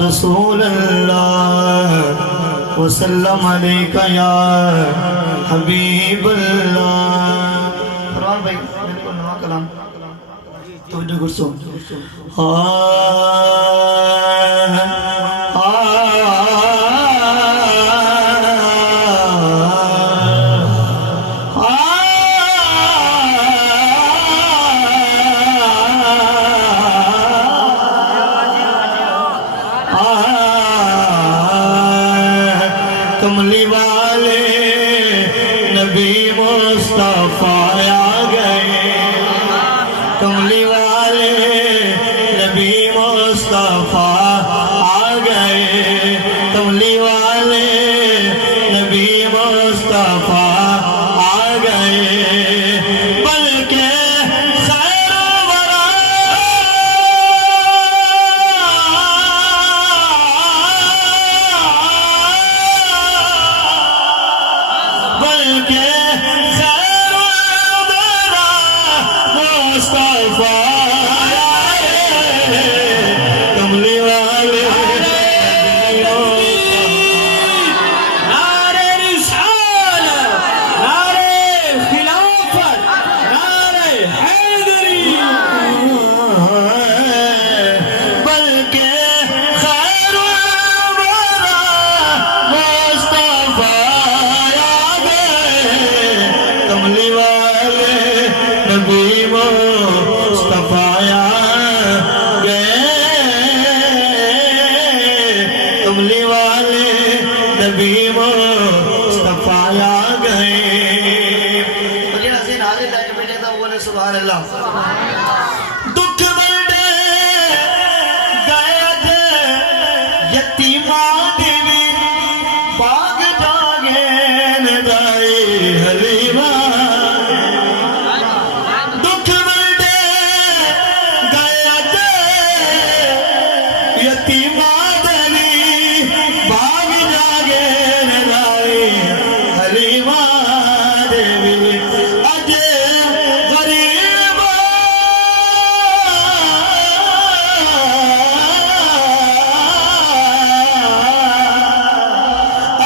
رسول اللہ وسلم علیکہ یا حبیب اللہ. فرمان بھائی میرے کو نوا کلام توجہ کرسو. کملی والے نبی مصطفیٰ آ گئے. کملی والے نبی مصطفیٰ آ گئے. کملی والے نبی مصطفیٰ آ گئے. بلکہ خیر ورا بلکہ خیر ورا مصطفیٰ کملی والے نعرہ رسالت، نعرہ خلافت، نعرہ حیدری. بلکہ خیر ورا مصطفیٰ آ گئے. کملی والے نبی مصطفیٰ آ گئے. کملی والے نبی مصطفیٰ آ گئے. مجھے حسین حاضر لے کے بیٹھے تھا وہ بولے سبحان اللہ. دکھ بڑے گئے تھے یتیماں دی بھی باغ جاگے ندائی حلیمہ. دکھ بڑے گئے تھے یتیماں دی بھی باغ جاگے ندائی حلیمہ دیوی. اج غریب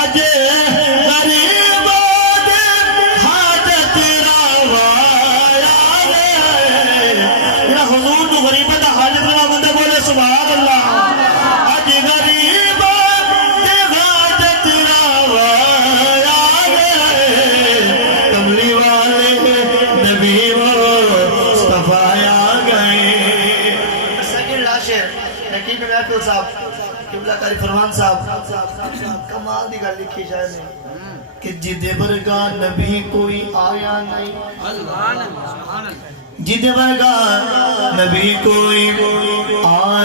اج غریب حاجت روا میرا حضور تو غریب دا حاجت روا بندے بولے سبحان اللہ. اج غریب حاجت روا کملی والے نبی مصطفیٰ آ گئے. سیکنڈ لاشر نقیب محفل صاحب قبلہ کاری فرمان صاحب کمال دی گل لکھی شاید نے کہ جدے ورگا نبی کوئی آیا نہیں. جدے ورگا نبی کوئی آیا